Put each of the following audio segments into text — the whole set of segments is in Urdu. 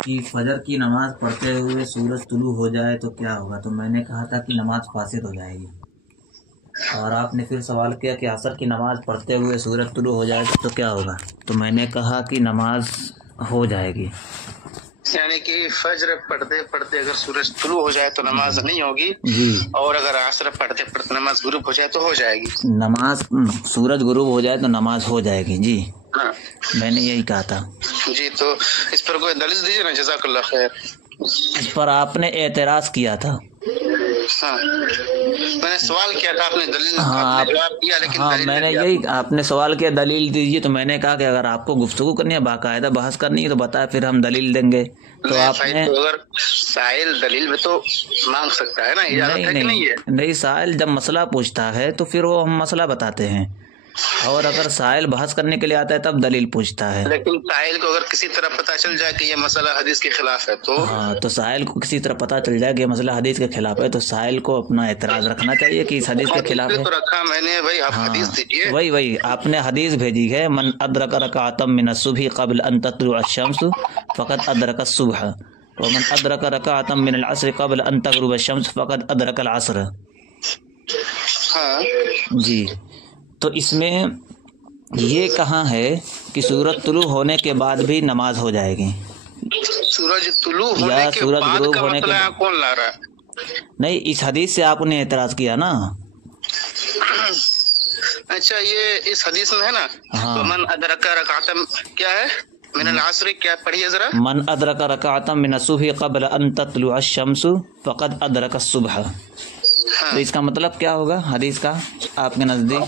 کہ فجر کی نماز پڑھتے ہوئے سورج طلوع ہو جائے تو کیا ہوگا، تو میں نے کہا تھا کہ نماز فاسد ہو جائے گی، اور آپ نے پھر سوال کیا کہ عصر کی نماز پڑھتے ہوئے سورج طلوع ہو جائے تو کیا ہوگا، تو میں نے کہا کہ نماز ہو جائے گی۔ یعنی کہ فجر پڑھتے پڑھتے اگر سورج طلوع ہو جائے تو نماز نہیں ہوگی جی، اور اگر عصر پڑھتے پڑھتے نماز غروب ہو جائے تو ہو جائے گی۔ نماز سورج غروب ہو جائے تو نماز ہو جائے گی، جی ہاں میں نے یہی کہا تھا۔ جی، تو اس پر کوئی دلیل دیجیے نا، جزاک اللہ خیر۔ اس پر آپ نے اعتراض کیا تھا۔ ہاں میں نے سوال کیا تھا، آپ نے دلیل ہاں آپ نے جواب دیا، لیکن دلیل میں نے نہیں دیا۔ یہی آپ نے سوال کیا دلیل دیجیے، تو میں نے کہا کہ اگر آپ کو گفتگو کرنی ہے، باقاعدہ بحث کرنی ہے تو بتائے، پھر ہم دلیل دیں گے۔ تو آپ نے اگر سائل دلیل میں تو مانگ سکتا ہے نا، اجازت ہے کہ نہیں ہے؟ نہیں، سائل جب مسئلہ پوچھتا ہے تو پھر وہ ہم مسئلہ بتاتے ہیں، اور اگر سائل بحث کرنے کے لیے آتا ہے تب دلیل پوچھتا ہے۔ لیکن سائل کو اگر کسی طرح پتہ چل جائے کہ یہ مسئلہ حدیث کے خلاف ہے تو ہاں، تو سائل کو کسی طرح پتہ چل جائے کہ یہ مسئلہ حدیث کے خلاف ہے تو سائل کو اپنا اعتراض رکھنا چاہیے کہ اس حدیث کے خلاف ہے۔ تو رکھا میں نے، بھائی آپ حدیث دیجیے۔ وہی آپ نے حدیث بھیجی ہے، من ادرک رکعۃ من الصبح قبل ان تطلع الشمس فقد ادرک الصبح ومن ادرک رکعۃ من العصر قبل ان تغرب الشمس فقد ادرک العصر۔ ہاں جی، تو اس میں یہ کہاں ہے کہ سورج طلوع ہونے کے بعد بھی نماز ہو جائے گی؟ سورج طلوع ہونے کے سورج بعد غروب کا ہونے کے مسئلہ کون لا رہا ہے؟ نہیں، اس حدیث سے آپ نے اعتراض کیا نا۔ اچھا، یہ اس حدیث میں ہے نا، ہاں، من ادرک رکعۃ کیا ہے من العصر، کیا پڑھیے ذرا؟ من ادرک رکعۃ من الصبح قبل ان تطلع الشمس فقد ادرک الصبح۔ تو اس کا مطلب کیا ہوگا حدیث کا آپ کے نزدیک؟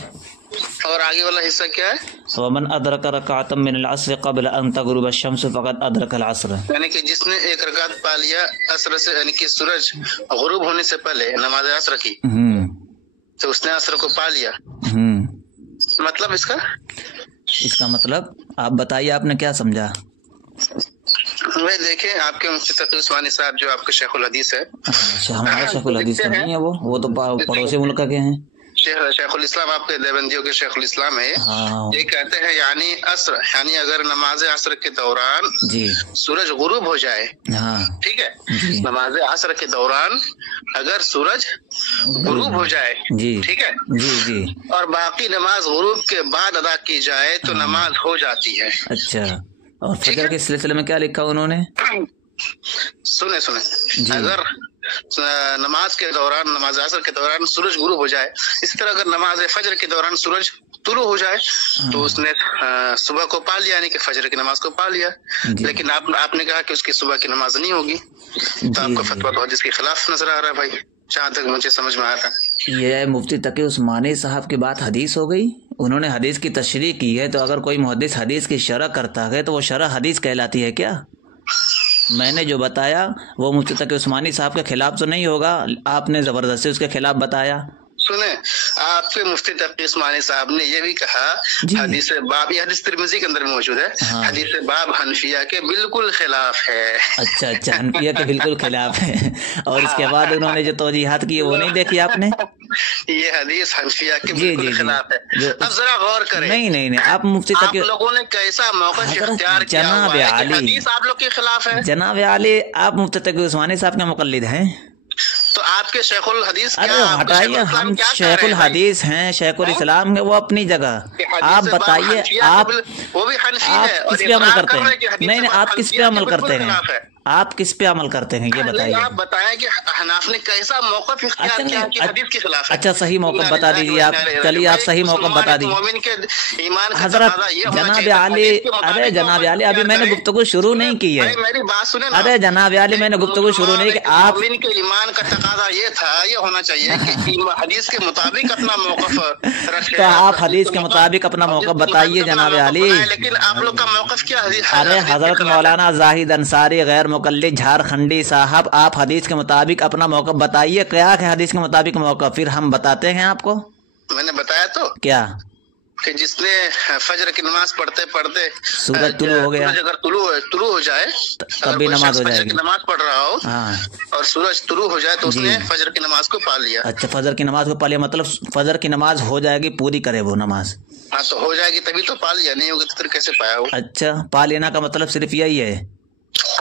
اور آگے والا حصہ کیا ہے؟ ومن ادرک رکعۃ من العصر قبل ان تغرب الشمس فقد ادرک العصر۔ یعنی کہ جس نے ایک رکعت پا لیا عصر سے، یعنی کہ سورج غروب ہونے سے پہلے نماز عصر کی، تو اس نے عصر کو پا لیا۔ مطلب اس کا مطلب آپ بتائیے، آپ نے کیا سمجھا؟ بھائی دیکھیں، آپ کے مفتی تقی عثمانی صاحب جو آپ کے شیخ الحدیث ہے، ہمارا شیخ الحدیث تو نہیں ہے، وہ تو پڑوسی ملک کے ہیں۔ شیخ الاسلام آپ کے دیوبندیوں کے شیخ الاسلام ہے، یہ کہتے ہیں یعنی عصر، یعنی اگر نماز عصر کے دوران جی سورج غروب ہو جائے، ٹھیک ہے، نماز عصر کے دوران اگر سورج غروب ہو جائے، ٹھیک ہے، جی اور باقی نماز غروب کے بعد ادا کی جائے تو نماز ہو جاتی ہے۔ اچھا، اور فجر کے سلسلے میں کیا لکھا انہوں نے؟ سنیں اگر نماز کے دوران، نماز عصر کے دوران سورج غروب ہو جائے، اسی طرح اگر نماز فجر کے دوران سورج طلوع ہو جائے تو اس نے صبح کو پا لیا، یعنی کہ فجر کی نماز کو پا لیا۔ لیکن آپ نے کہا کہ اس کی صبح کی نماز نہیں ہوگی، تو آپ کو فتویٰ تو حدیث کے خلاف نظر آ رہا ہے بھائی، جہاں تک مجھے سمجھ میں آتا۔ یہ مفتی تقی عثمانی صاحب کی بات حدیث ہو گئی، انہوں نے حدیث کی تشریح کی ہے، تو اگر کوئی محدث حدیث کی شرح کرتا ہے تو وہ شرح حدیث کہلاتی ہے کیا؟ میں نے جو بتایا وہ مفتی تقی عثمانی صاحب کے خلاف تو نہیں ہوگا، آپ نے زبردستی اس کے خلاف بتایا۔ سنیں، آپ کے مفتی تقی عثمانی صاحب نے یہ بھی کہا، حدیث باب، یہ حدیث ترمذی کے اندر موجود ہے، حدیث باب حنفیہ کے بالکل خلاف ہے۔ اچھا، حنفیہ کے بالکل خلاف ہے، اور اس کے بعد انہوں نے جو توجیحات کی وہ نہیں دیکھی آپ نے؟ یہ حدیث حنفیہ کے بالکل خلاف ہے۔ اب ذرا غور کریں، نہیں، آپ مفتی تقی، آپ لوگوں نے کیسا موقف اختیار کیا ہوا ہے کہ حدیث آپ لوگ کے خلاف ہے؟ جناب عالی، آپ مفتی تقی عثمانی صاحب کے مقلد ہیں، تو آپ کے شیخ الحدیث ارے ہٹائیے، ہم شیخ الحدیث ہیں، شیخ الاسلام کے وہ اپنی جگہ، آپ بتائیے آپ کس پہ عمل کرتے ہیں؟ نہیں، آپ کس پہ عمل کرتے ہیں؟ آپ کس پہ عمل کرتے ہیں یہ بتائیے۔ آپ بتائیں کہ احناف نے کیسا موقف اختیار کیا کہ حدیث کے خلاف ہے؟ اچھا، صحیح موقف بتا دیجیے آپ، چلیے آپ صحیح موقف بتا دیجیے حضرت۔ جناب عالی، ارے جناب عالی، ابھی میں نے گفتگو شروع نہیں کی ہے، میری بات سنیں۔ ارے جناب عالی، میں نے گفتگو شروع نہیں کی، آپ مومن کے ایمان کا تقاضا یہ تھا، یہ ہونا چاہیے کہ حدیث کے مطابق اپنا موقف رکھے۔ تو آپ حدیث کے مطابق اپنا موقف بتائیے جناب عالی۔ لیکن آپ لوگ کا موقف کیا ہے؟ ارے حضرت مولانا زاہد انصاری غیر مقلد جھارکھنڈی صاحب، آپ حدیث کے مطابق اپنا موقف بتائیے، کیا ہے حدیث کے مطابق موقف، پھر ہم بتاتے ہیں آپ کو۔ میں نے بتایا تو کیا کہ جس نے فجر کی نماز پڑھتے پڑھتے سورج طلوع ہو گیا، اگر طلوع ہو جائے، تب بھی نماز ہو جائے گی، نماز پڑھ رہا ہو اور سورج طلوع ہو جائے تو اس نے فجر کی نماز کو پا لیا۔ اچھا، فجر کی نماز کو پا لیا، مطلب فجر کی نماز ہو جائے گی، پوری کرے وہ نماز۔ ہاں، تو ہو جائے گی تبھی تو پا لیا، نہیں ہوگی تو پھر کیسے پایا ہو؟ اچھا، پا لینا کا مطلب صرف یہی ہے؟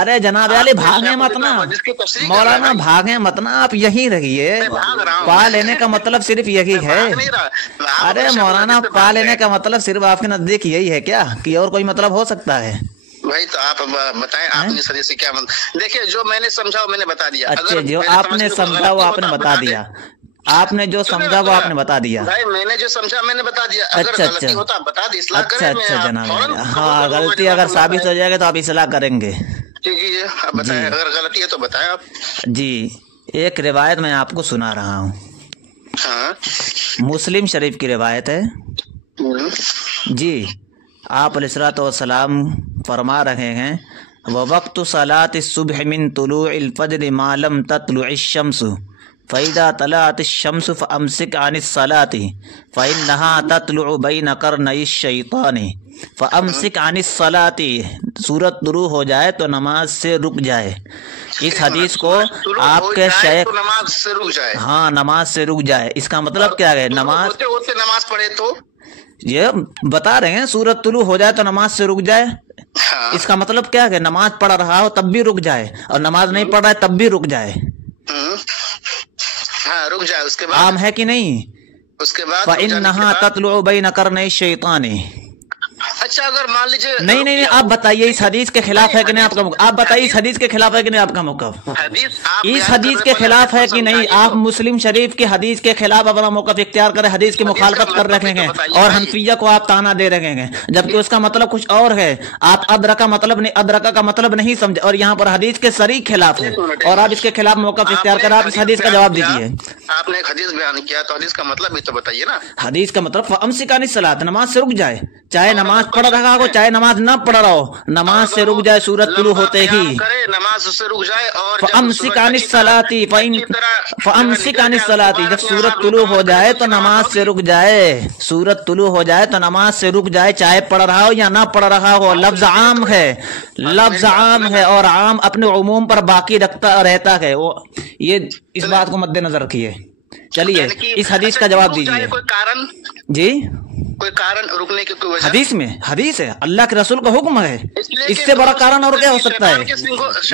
ارے جناب علی بھاگیں مت نا مولانا، بھاگیں مت نا، آپ یہی رہیے. پا لینے کا مطلب صرف یہی ہے. ارے مولانا پا لینے کا مطلب صرف آپ کے نزدیک یہی ہے کیا کہ اور کوئی مطلب ہو سکتا ہے؟ بھائی تو آپ بتائیں آپ نے حدیث سے کیا مطلب؟ دیکھیں جو میں نے سمجھا وہ میں نے بتا دیا. اچھا جو آپ نے سمجھا وہ آپ نے بتا دیا. آپ نے جو سمجھا وہ آپ نے بتا دیا. بھائی میں نے جو سمجھا میں نے بتا دیا. اگر غلطی ہوتا بتا دی اصلاح کریں. اچھا جناب، ہاں غلطی اگر ثابت ہو جائے گا تو آپ اصلاح کریں گے. ٹھیک ہے آپ بتائیں اگر غلطی ہے تو بتائیں آپ. جی ایک روایت میں آپ کو سنا رہا ہوں. ہاں مسلم شریف کی روایت ہے. جی آپ علیہ الصلوۃ والسلام فرما رہے ہیں وَوَقْتُ صَلَاةِ الصُّبْحِ مِن طُلُوعِ الْفَجْرِ مَا لَمْ تَطْلُعِ الشَّمْسُ فَإِذَا طَلَعَتِ الشَّمْسُ فَأَمْسِكْ عَنِ الصَّلَاةِ فَإِنَّهَا تَطْلُعُ بَيْنَ قَرْنَيِ الشَّيْطَانِ فَأَمْسِكْ عَنِ الصَّلَاةِ. سورت طلوع ہو جائے تو نماز سے رک جائے. اس حدیث کو آپ کے شیخ نماز سے رک جائے. ہاں نماز سے رک جائے اس کا مطلب کیا ہے؟ نماز نماز پڑھے تو یہ بتا رہے ہیں سورت طلوع ہو جائے تو نماز سے رک جائے. اس کا مطلب کیا ہے؟ نماز پڑھ رہا ہو تب بھی رک جائے اور نماز نہیں پڑھ رہا ہے تب بھی رک جائے. ہاں رک جائے. اس کے بعد عام ہے کہ نہیں؟ اس کے بعد فَإِنَّهَا تَطْلُعُ بَيْنَ قَرْنَيِ الشَّيْطَانِ. اچھا اگر مان لیجیے نہیں آپ بتائیے اس حدیث کے خلاف ہے کہ نہیں آپ کا موقف؟ آپ بتائیے اس حدیث کے خلاف ہے کہ نہیں آپ کا موقف؟ اس حدیث کے خلاف ہے کہ نہیں؟ آپ مسلم شریف کی حدیث کے خلاف اپنا موقف اختیار کریں، حدیث کی مخالفت کر رکھے ہیں اور حنفیہ کو آپ تانا دے رہے ہیں جبکہ اس کا مطلب کچھ اور ہے. آپ ادرکا کا مطلب نہیں سمجھے اور یہاں پر حدیث کے صریح خلاف ہے اور آپ اس کے خلاف موقف اختیار کریں. آپ اس حدیث کا جواب دیجیے. آپ نے ایک حدیث بیان کیا تو حدیث کا مطلب بھی تو بتائیے نا. حدیث کا مطلب فَأَمْسِكْ عَنِ الصَّلَاةِ نماز سے رک جائے، چاہے نماز پڑھ رہا ہو چاہے نماز نہ پڑھ رہا ہو، نماز سے رک جائے سورت طلوع ہوتے ہی. نماز سے رک جائے. اور فَأَمْسِكْ عَنِ الصَّلَاةِ فَأَمْسِكْ عَنِ الصَّلَاةِ جب سورت طلوع ہو جائے تو نماز سے رک جائے. سورت طلوع ہو جائے تو نماز سے رک جائے چاہے پڑھ رہا ہو یا نہ پڑھ رہا ہو. لفظ عام ہے، لفظ عام ہے اور عام اپنے عموم پر باقی رہتا ہے. وہ یہ اس بات کو مد نظر رکھیے. چلیے اس حدیث کا جواب دیجیے. کوئی کارن جی کوئی کارن رکنے کی کوئی وجہ حدیث میں حدیث ہے اللہ کے رسول کا حکم ہے. اس سے بڑا کارن اور کیا ہو سکتا ہے؟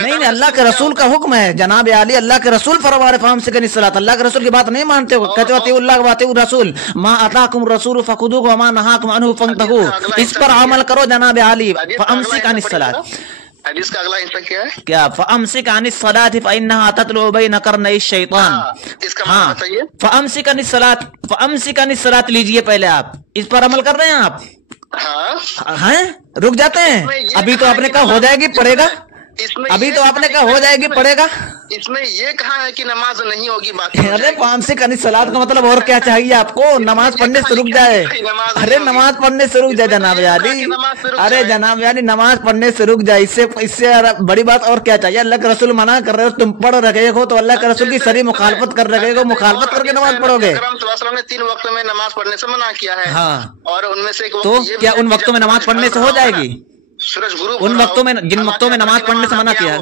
نہیں اللہ کے رسول کا حکم ہے جناب علی. اللہ کے رسول فرما رہے فہم سے کنی صلاۃ. اللہ کے رسول کی بات نہیں مانتے ہو، کہتے ہو اطیعوا اللہ واطیعوا الرسول ما اتاکم الرسول فخذوه وما نهاکم عنه فانتهوا. اس پر عمل کرو جناب علی. فامسک عن الصلاۃ. حدیث کا اگلا حصہ کیا ہے؟ کیا فامسک عن الصلاۃ فانها تطلع بین قرنی الشیطان. اس کا مطلب بتائیے. فامسک عن الصلاۃ، فامسک عن الصلاۃ لیجئے پہلے آپ اس پر عمل کر رہے ہیں آپ؟ ہاں رک جاتے ہیں. ابھی تو آپ نے کہا ہو جائے گی پڑھے گا. ابھی تو آپ نے کہا ہو جائے گی پڑھے گا. اس میں یہ کہا ہے کہ نماز نہیں ہوگی. بات ارے فامسک عن الصلاۃ کا مطلب اور کیا چاہیے آپ کو؟ نماز پڑھنے سے رک جائے. ارے نماز پڑھنے سے رک جائے جناب علی. ارے جناب علی نماز پڑھنے سے رک جائے. اس سے بڑی بات اور کیا چاہیے؟ اللہ کے رسول منع کر رہے ہو، تم پڑھ رہے ہو تو اللہ کے رسول کی صریح مخالفت کر رہے ہو. مخالفت کر کے نماز پڑھو گے. نے 3 وقتوں میں نماز پڑھنے سے منع کیا ہے. ہاں اور ان میں سے تو کیا ان وقتوں میں نماز پڑھنے سے ہو جائے گی؟ ان وقتوں میں جن وقتوں میں نماز پڑھنے سے منع کیا ہے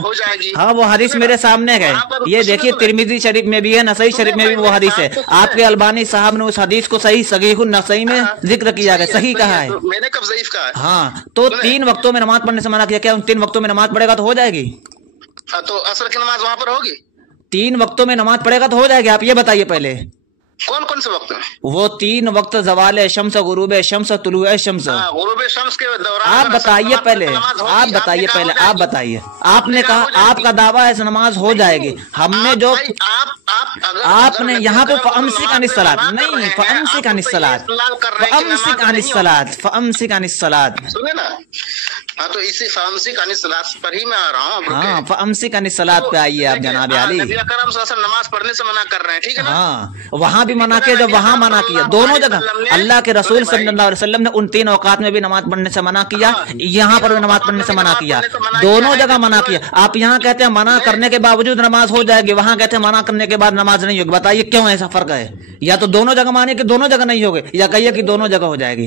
ہاں وہ حدیث میرے سامنے ہے. یہ دیکھیے ترمذی شریف میں بھی ہے، نسائی شریف میں بھی وہ حدیث ہے. آپ کے البانی صاحب نے اس حدیث کو صحیح النسائی میں ذکر کیا ہے، صحیح کہا ہے. میں نے کب ضعیف کہا ہے؟ ہاں تو 3 وقتوں میں نماز پڑھنے سے منع کیا. کیا ان 3 وقتوں میں نماز پڑھے گا تو ہو جائے گی؟ تو عصر کی نماز وہاں پر ہوگی. 3 وقتوں میں نماز پڑھے گا تو ہو جائے گی. آپ یہ بتائیے پہلے کون کون سے وقت میں؟ وہ 3 وقت زوال شمس، غروب شمس، طلوع شمس. غروب شمس کے دوران آپ بتائیے پہلے آپ بتائیے. آپ نے کہا آپ کا دعویٰ ہے نماز ہو جائے گی. ہم نے جو آپ نے یہاں پہ فامسک عن الصلاۃ نہیں، فامسک عن الصلاۃ، فامسک عن الصلاۃ، فامسک عن الصلاۃ. سنیں نا. ہاں تو اسی فامسک عن الصلاۃ پر ہی میں آ رہا ہوں. ہاں فامسک عن الصلاۃ پہ آئیے آپ جناب علی. نبی اکرم صلی اللہ علیہ وسلم نماز پڑھنے سے منع کر رہے ہیں، ٹھیک ہے نا. ہاں وہاں بھی منع کیا، جب وہاں منع کیا دونوں جگہ. اللہ کے رسول صلی اللہ علیہ وسلم نے ان 3 اوقات میں بھی نماز پڑھنے سے منع کیا، یہاں پر بھی نماز پڑھنے سے منع کیا. دونوں جگہ منع کیا. آپ یہاں کہتے ہیں منع کرنے کے باوجود نماز ہو جائے گی، وہاں کہتے ہیں منع کرنے کے بعد نماز نہیں ہوگی. بتائیے کیوں ایسا فرق ہے؟ یا تو دونوں جگہ مانے کہ دونوں جگہ نہیں ہوگی، یا کہیے کہ دونوں جگہ ہو جائے گی.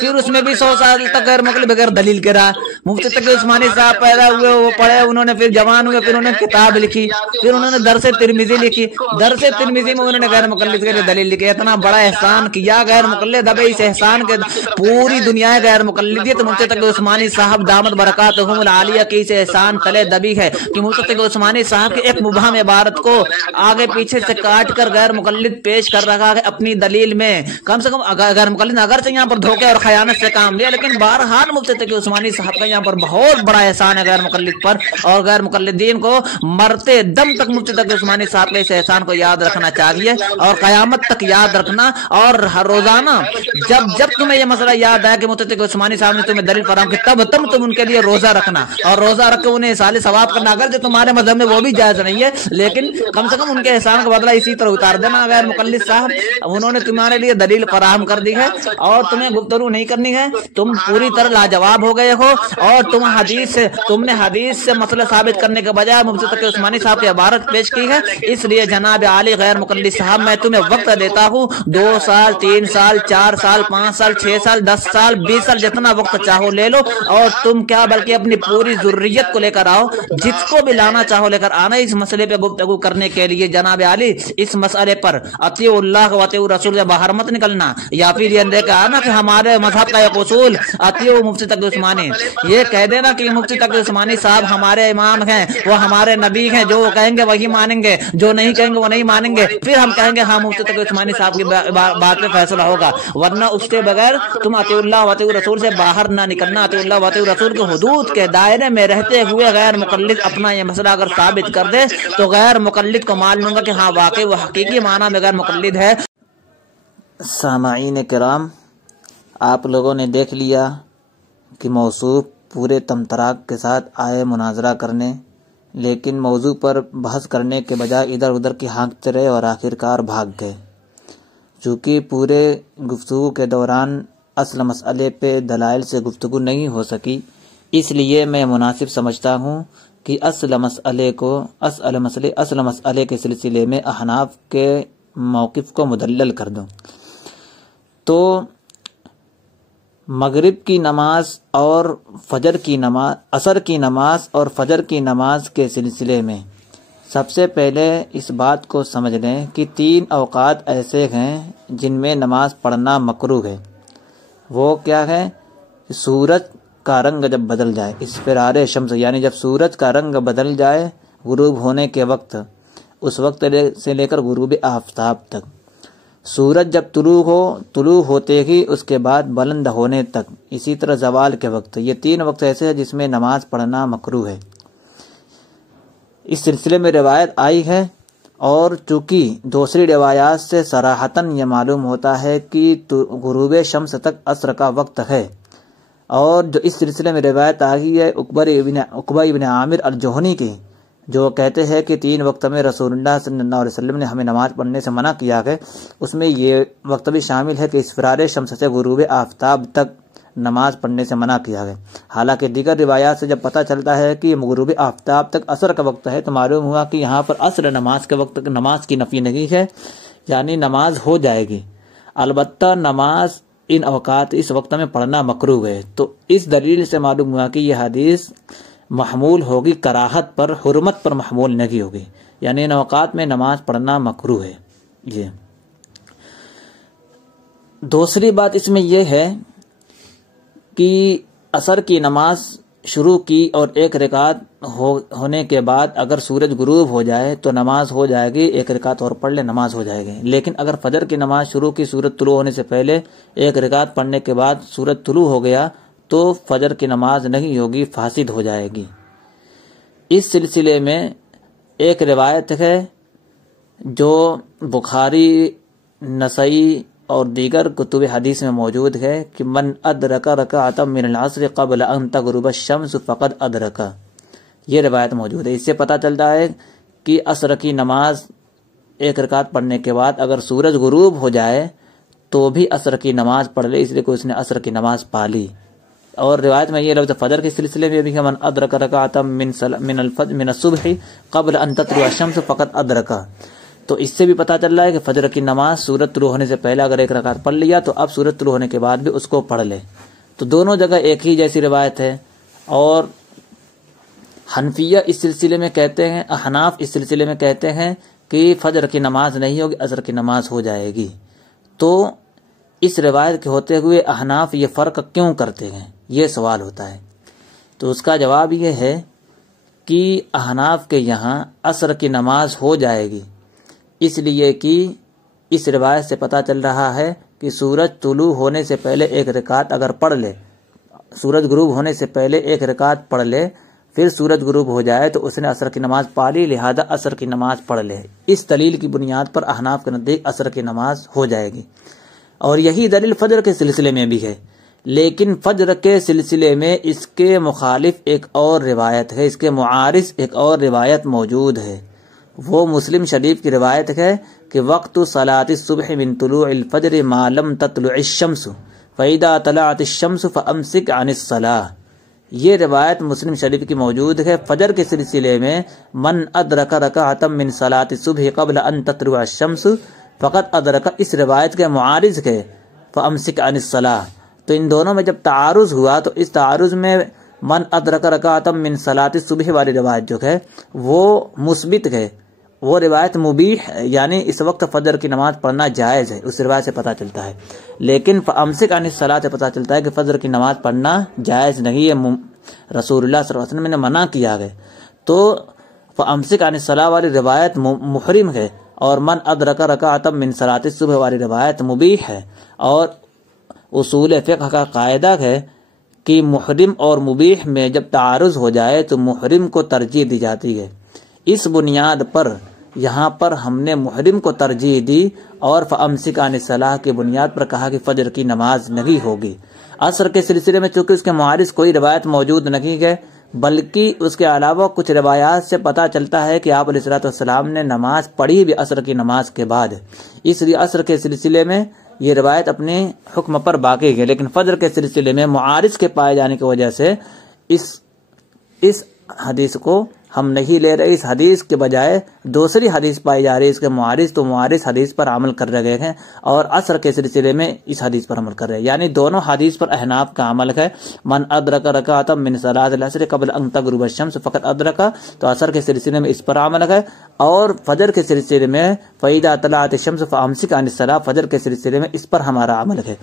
پھر اس میں بھی 100 سال تک غیر مقلد بغیر دلیل کے رہا. مفتی تقی عثمانی صاحب پیدا ہوئے, وہ پڑھے, انہوں نے پھر جوان ہوئے, پھر انہوں نے کتاب لکھی, پھر انہوں نے درس ترمذی لکھی. درس ترمذی میں انہوں نے غیر مقلد کے لیے دلیل لکھی. اتنا بڑا احسان کیا غیر مقلد. اب اس احسان کے پوری دنیا غیر مقلدیت مفتی تقی عثمانی صاحب دامت برکاتہم العالیہ کی اس احسان تلے دبی ہے کہ مفتی تقی عثمانی صاحب کی ایک مبہم عبارت کو آگے پیچھے سے کاٹ کر غیر مقلد پیش کر رکھا ہے اپنی دلیل میں. کم سے کم غیر مقلد نے اگرچہ یہاں پر دھوکے اور خیانت سے کام لیا, لیکن بہرحال مفتی تقی عثمانی صاحب کا یہاں پر بہت بڑا احسان ہے غیر مقلد پر, اور غیر مقلدین کو مرتے دم تک مفتی تقی عثمانی صاحب کے اس احسان کو یاد رکھنا چاہیے, اور قیامت تک یاد رکھنا. اور ہر روزانہ جب تمہیں یہ مسئلہ یاد آیا کہ مفتی تقی عثمانی صاحب نے تمہیں دلیل فراہم کی, تب تم ان کے لیے روزہ رکھنا, اور روزہ رکھ کے انہیں اصال ثواب کرنا. اگر جو تمہارے مذہب میں وہ بھی جائز نہیں ہے, لیکن کم سے کم ان کے احسان کا بدلہ اسی طرح اتار دینا. غیر مقلد صاحب انہوں نے تمہارے لیے دلیل فراہم کر دی ہے, اور تمہیں گفتگو نہیں کرنی ہے. تم پوری طرح لاجواب ہو گئے ہو, اور تم نے حدیث سے مسئلہ ثابت کرنے کے بجائے مفتی تقی عثمانی صاحب کی عبارت پیش کی ہے. اس لیے جناب عالی غیر مقلد صاحب, میں تمہیں وقت دیتا ہوں 2 سال 3 سال 4 سال 5 سال 6 سال 10 سال 20 سال, جتنا وقت چاہو لے لو, اور تم کیا بلکہ اپنی پوری ذریت کو لے کر آؤ, جس کو بھی لانا چاہو لے کر آنا اس مسئلے پہ گفتگو کرنے کے لیے. جناب عالی اس مسئلے پر اطیعوا اللہ و اطیعوا رسول سے باہر مت نکلنا, یا پھر یہ دیکھ آنا کہ ہمارے مذہب کا ایک اصول اطیعوا مفتی تقی عثمانی, یہ کہہ دینا کہ مفتی تقی عثمانی صاحب ہمارے امام ہیں, وہ ہمارے نبی ہیں, جو وہ کہیں گے وہی مانیں گے, جو نہیں کہیں گے وہ نہیں مانیں گے. پھر ہم کہیں گے ہاں مفتی تقی عثمانی صاحب کی بات پہ فیصلہ ہوگا, ورنہ اس کے بغیر تم اطیعوا اللہ و اطیعوا رسول سے باہر نہ نکلنا. اطیعوا اللہ و اطیعوا رسول کے حدود کے دائرے میں رہتے ہوئے غیر مقلد اپنا یہ مسئلہ اگر ثابت کر دے تو غیر مقلد کو معلوم ہوگا کہ ہاں واقعی وہ حقیقی معنی میں غیر مقلد ہے. سامعین کرام, آپ لوگوں نے دیکھ لیا کہ موصوف پورے تمطراق کے ساتھ آئے مناظرہ کرنے, لیکن موضوع پر بحث کرنے کے بجائے ادھر ادھر کی ہانکتے رہے اور آخرکار بھاگ گئے. چونکہ پورے گفتگو کے دوران اصل مسئلے پہ دلائل سے گفتگو نہیں ہو سکی, اس لیے میں مناسب سمجھتا ہوں کہ اصل مسئلے کے سلسلے میں احناف کے موقف کو مدلل کر دوں. تو مغرب کی نماز اور فجر کی نماز, عصر کی نماز اور فجر کی نماز کے سلسلے میں سب سے پہلے اس بات کو سمجھ لیں کہ 3 اوقات ایسے ہیں جن میں نماز پڑھنا مکروہ ہے. وہ کیا ہے؟ سورج کا رنگ جب بدل جائے, اصفرار شمس, یعنی جب سورج کا رنگ بدل جائے غروب ہونے کے وقت, اس وقت سے لے کر غروب آفتاب تک. سورج جب طلوع ہوتے ہی اس کے بعد بلند ہونے تک. اسی طرح زوال کے وقت. یہ 3 وقت ایسے ہیں جس میں نماز پڑھنا مکروہ ہے. اس سلسلے میں روایت آئی ہے, اور چونکہ دوسری روایات سے صراحتاً یہ معلوم ہوتا ہے کہ غروب شمس تک عصر کا وقت ہے. اور جو اس سلسلے میں روایت آئی ہے عقبہ ابن عامر الجہنی کی, جو کہتے ہیں کہ 3 وقت میں رسول اللہ صلی اللہ علیہ وسلم نے ہمیں نماز پڑھنے سے منع کیا ہے. اس میں یہ وقت بھی شامل ہے کہ اصفرار شمس سے غروب آفتاب تک نماز پڑھنے سے منع کیا ہے. حالانکہ دیگر روایات سے جب پتہ چلتا ہے کہ غروب آفتاب تک عصر کا وقت ہے, تو معلوم ہوا کہ یہاں پر عصر نماز کے وقت نماز کی نفی نہیں ہے, یعنی نماز ہو جائے گی. البتہ نماز ان اوقات اس وقت میں پڑھنا مکروہ ہے. تو اس دلیل سے معلوم ہوا کہ یہ حدیث محمول ہوگی کراہت پر, حرمت پر محمول نہیں ہوگی, یعنی ان اوقات میں نماز پڑھنا مکروہ ہے. یہ دوسری بات اس میں یہ ہے کہ عصر کی نماز شروع کی اور 1 رکعت ہونے کے بعد اگر سورج غروب ہو جائے تو نماز ہو جائے گی, 1 رکعت اور پڑھ لے نماز ہو جائے گی. لیکن اگر فجر کی نماز شروع کی سورج طلوع ہونے سے پہلے 1 رکعت پڑھنے کے بعد سورج طلوع ہو گیا تو فجر کی نماز نہیں ہوگی, فاسد ہو جائے گی. اس سلسلے میں ایک روایت ہے جو بخاری, نسائی اور دیگر کتب حدیث میں موجود ہے کہ من ادرک رکعۃ من العصر قبل ان تغرب الشمس فقد ادرک. یہ روایت موجود ہے. اس سے پتہ چلتا ہے کہ عصر کی نماز 1 رکعت پڑھنے کے بعد اگر سورج غروب ہو جائے تو بھی عصر کی نماز پڑھ لے, اس لیے کہ اس نے عصر کی نماز پا لی. اور روایت میں یہ لفظ فجر کے سلسلے میں بھی من ادرک رکعۃ من الصبح قبل ان تطلع الشمس فقد ادرک. تو اس سے بھی پتہ چل رہا ہے کہ فجر کی نماز سورج طلوع ہونے سے پہلے اگر ایک رکعت پڑھ لیا تو اب سورج طلوع ہونے کے بعد بھی اس کو پڑھ لے. تو دونوں جگہ ایک ہی جیسی روایت ہے. اور حنفیہ اس سلسلے میں کہتے ہیں، احناف اس سلسلے میں کہتے ہیں کہ فجر کی نماز نہیں ہوگی، عصر کی نماز ہو جائے گی. تو اس روایت کے ہوتے ہوئے احناف یہ فرق کیوں کرتے ہیں، یہ سوال ہوتا ہے. تو اس کا جواب یہ ہے کہ احناف کے یہاں عصر کی نماز ہو جائے گی، اس لیے کہ اس روایت سے پتہ چل رہا ہے کہ سورج طلوع ہونے سے پہلے ایک رکعت اگر پڑھ لے، سورج غروب ہونے سے پہلے ایک رکعت پڑھ لے، پھر سورج غروب ہو جائے تو اس نے عصر کی نماز پالی، لہذا عصر کی نماز پڑھ لے. اس دلیل کی بنیاد پر احناف کے نزدیک عصر کی نماز ہو جائے گی. اور یہی دلیل فجر کے سلسلے میں بھی ہے، لیکن فجر کے سلسلے میں اس کے مخالف ایک اور روایت ہے، اس کے معارض ایک اور روایت موجود ہے. وہ مسلم شریف کی روایت ہے کہ وقت صلاۃ الصبح من طلوع الفجر ما لم تطلع الشمس فإذا طلعت الشمس فأمسك عن الصلاة. یہ روایت مسلم شریف کی موجود ہے فجر کے سلسلے میں، من ادرک رکعۃ من صلاۃ الصبح قبل ان تطلع الشمس فقط ادرک، اس روایت کے معارض کے فأمسك عن الصلاة. تو ان دونوں میں جب تعارض ہوا تو اس تعارض میں من ادرک رکعۃ من صلاۃ الصبح والی روایت جو ہے وہ مثبت ہے، وہ روایت مبیح ہے، یعنی اس وقت فجر کی نماز پڑھنا جائز ہے، اس روایت سے پتہ چلتا ہے. لیکن فامسک عن الصلاۃ سے پتہ چلتا ہے کہ فجر کی نماز پڑھنا جائز نہیں ہے، رسول اللہ صلی اللہ علیہ وسلم نے منع کیا ہے. تو فامسک عن الصلاۃ والی روایت محرم ہے، اور من ادرک رکعۃ من صلاۃ الصبح والی روایت مبیح ہے. اور اصول فقہ کا قاعدہ ہے کہ محرم اور مبیح میں جب تعارض ہو جائے تو محرم کو ترجیح دی جاتی ہے. اس بنیاد پر یہاں پر ہم نے محرم کو ترجیح دی اور فامسک عن الصلاۃ کی بنیاد پر کہا کہ فجر کی نماز نہیں ہوگی. عصر کے سلسلے میں چونکہ اس کے معارض کوئی روایت موجود نہیں ہے، بلکہ اس کے علاوہ کچھ روایات سے پتہ چلتا ہے کہ آپ علیہ الصلوۃ والسلام نے نماز پڑھی بھی عصر کی نماز کے بعد، اس لیے عصر کے سلسلے میں یہ روایت اپنے حکم پر باقی ہے. لیکن فجر کے سلسلے میں معارض کے پائے جانے کی وجہ سے اس حدیث کو ہم نہیں لے رہے، اس حدیث کے بجائے دوسری حدیث پائی جا رہی ہے اس کے معارض، تو معارض حدیث پر عمل کر رہے ہیں اور عصر کے سلسلے میں اس حدیث پر عمل کر رہے ہیں. یعنی دونوں حدیث پر احناف کا عمل ہے. من ادرک رکعۃ من صلاۃ العصر قبل ان تغرب الشمس فقط ادرک، تو عصر کے سلسلے میں اس پر عمل ہے. اور فجر کے سلسلے میں فإذا طلعت الشمس فامسک عن الصلاۃ، فجر کے سلسلے میں اس پر ہمارا عمل ہے.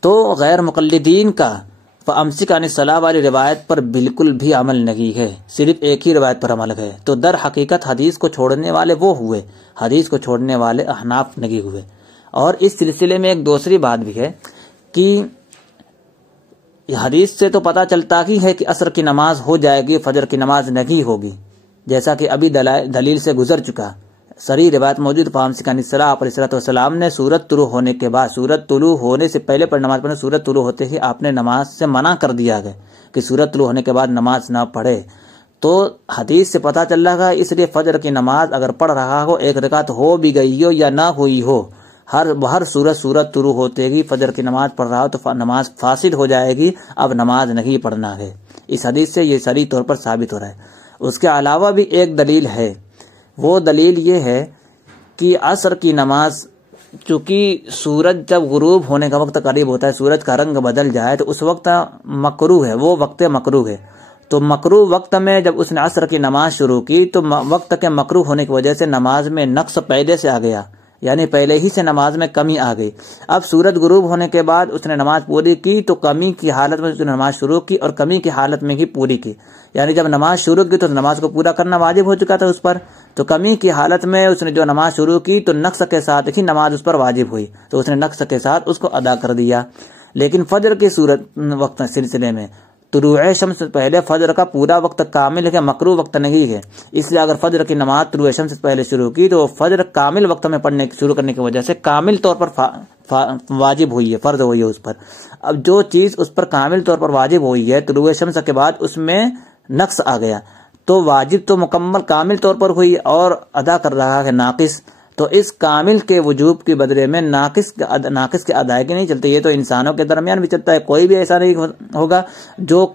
تو غیر مقلدین کا فامسک عن الصلاۃ والی روایت پر بالکل بھی عمل نہیں ہے، صرف ایک ہی روایت پر عمل ہے. تو در حقیقت حدیث کو چھوڑنے والے وہ ہوئے، حدیث کو چھوڑنے والے احناف نہیں ہوئے. اور اس سلسلے میں ایک دوسری بات بھی ہے کہ حدیث سے تو پتہ چلتا ہی ہے کہ عصر کی نماز ہو جائے گی، فجر کی نماز نہیں ہوگی، جیسا کہ ابھی دلیل سے گزر چکا. صریح روایت موجود فامسک عن الصلاۃ، آپ علیہ الصلوۃ والسلام نے سورج طلوع ہونے کے بعد، سورج طلوع ہونے سے پہلے پر نماز پڑھنے، سورج طلوع ہوتے ہی آپ نے نماز سے منع کر دیا ہے کہ سورج طلوع ہونے کے بعد نماز نہ پڑھے. تو حدیث سے پتہ چل رہا ہے، اس لیے فجر کی نماز اگر پڑھ رہا ہو، ایک رکعت ہو بھی گئی ہو یا نہ ہوئی ہو، ہر سورج طلوع ہوتے ہی فجر کی نماز پڑھ رہا ہو تو نماز فاسد ہو جائے گی، اب نماز نہیں پڑھنا ہے. اس حدیث سے یہ صریح طور پر ثابت ہو رہا ہے. اس کے علاوہ بھی ایک دلیل ہے، وہ دلیل یہ ہے کہ عصر کی نماز، چونکہ سورج جب غروب ہونے کا وقت قریب ہوتا ہے، سورج کا رنگ بدل جائے تو اس وقت مکروہ ہے، وہ وقت مکروہ ہے. تو مکروہ وقت میں جب اس نے عصر کی نماز شروع کی تو وقت کے مکروہ ہونے کی وجہ سے نماز میں نقص پہلے سے آ گیا، یعنی پہلے ہی سے نماز میں کمی آ گئی. اب سورج غروب ہونے کے بعد اس نے نماز پوری کی تو کمی کی حالت میں اس نے نماز شروع کی اور کمی کی حالت میں ہی پوری کی، یعنی جب نماز شروع کی تو نماز کو پورا کرنا واجب ہو چکا تھا اس پر، تو کمی کی حالت میں اس نے جو نماز شروع کی تو نقص کے ساتھ ہی نماز اس پر واجب ہوئی، تو اس نے نقص کے ساتھ اس کو ادا کر دیا. لیکن فجر کی صورت وقت سلسلے میں طلوع شمس سے پہلے فجر کا پورا وقت کامل ہے، مکروہ وقت نہیں ہے. اس لیے اگر فجر کی نماز طلوع شمس سے پہلے شروع کی تو فجر کامل وقت میں پڑھنے شروع کرنے کی وجہ سے کامل طور پر واجب ہوئی ہے، فرض ہوئی ہے اس پر. اب جو چیز اس پر کامل طور پر واجب ہوئی ہے طلوع شمس کے بعد اس میں نقص آ گیا تو واجب تو مکمل کامل طور پر ہوئی اور ادا کر رہا ہے ناقص، تو اس کامل کے وجوب کے بدلے میں ناقص کی ادائیگی نہیں چلتی. یہ تو انسانوں کے درمیان بھی چلتا ہے، کوئی بھی ایسا نہیں ہوگا جو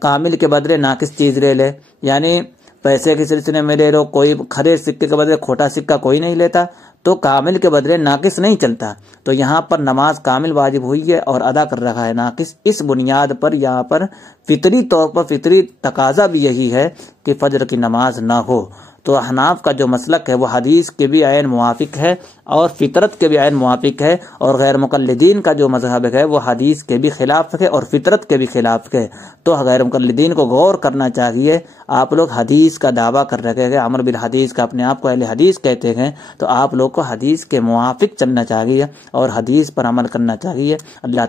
کامل کے بدلے ناقص چیز لے لے. یعنی پیسے کے سلسلے میں لے لو، کوئی کھرے سکے کے بدلے کھوٹا سکہ کوئی نہیں لیتا، تو کامل کے بدلے ناقص نہیں چلتا۔ تو یہاں پر نماز کامل واجب ہوئی ہے اور ادا کر رکھا ہے ناقص، اس بنیاد پر یہاں پر فطری طور پر فطری تقاضا بھی یہی ہے کہ فجر کی نماز نہ ہو۔ تو احناف کا جو مسلک ہے وہ حدیث کے بھی عین موافق ہے اور فطرت کے بھی عین موافق ہے، اور غیر مقلدین کا جو مذہب ہے وہ حدیث کے بھی خلاف ہے اور فطرت کے بھی خلاف ہے۔ تو غیر مقلدین کو غور کرنا چاہیے، آپ لوگ حدیث کا دعویٰ کر رکھے ہیں، عمل بالحدیث کا اپنے آپ کو اہل حدیث کہتے ہیں، تو آپ لوگ کو حدیث کے موافق چلنا چاہیے اور حدیث پر عمل کرنا چاہیے۔ اللہ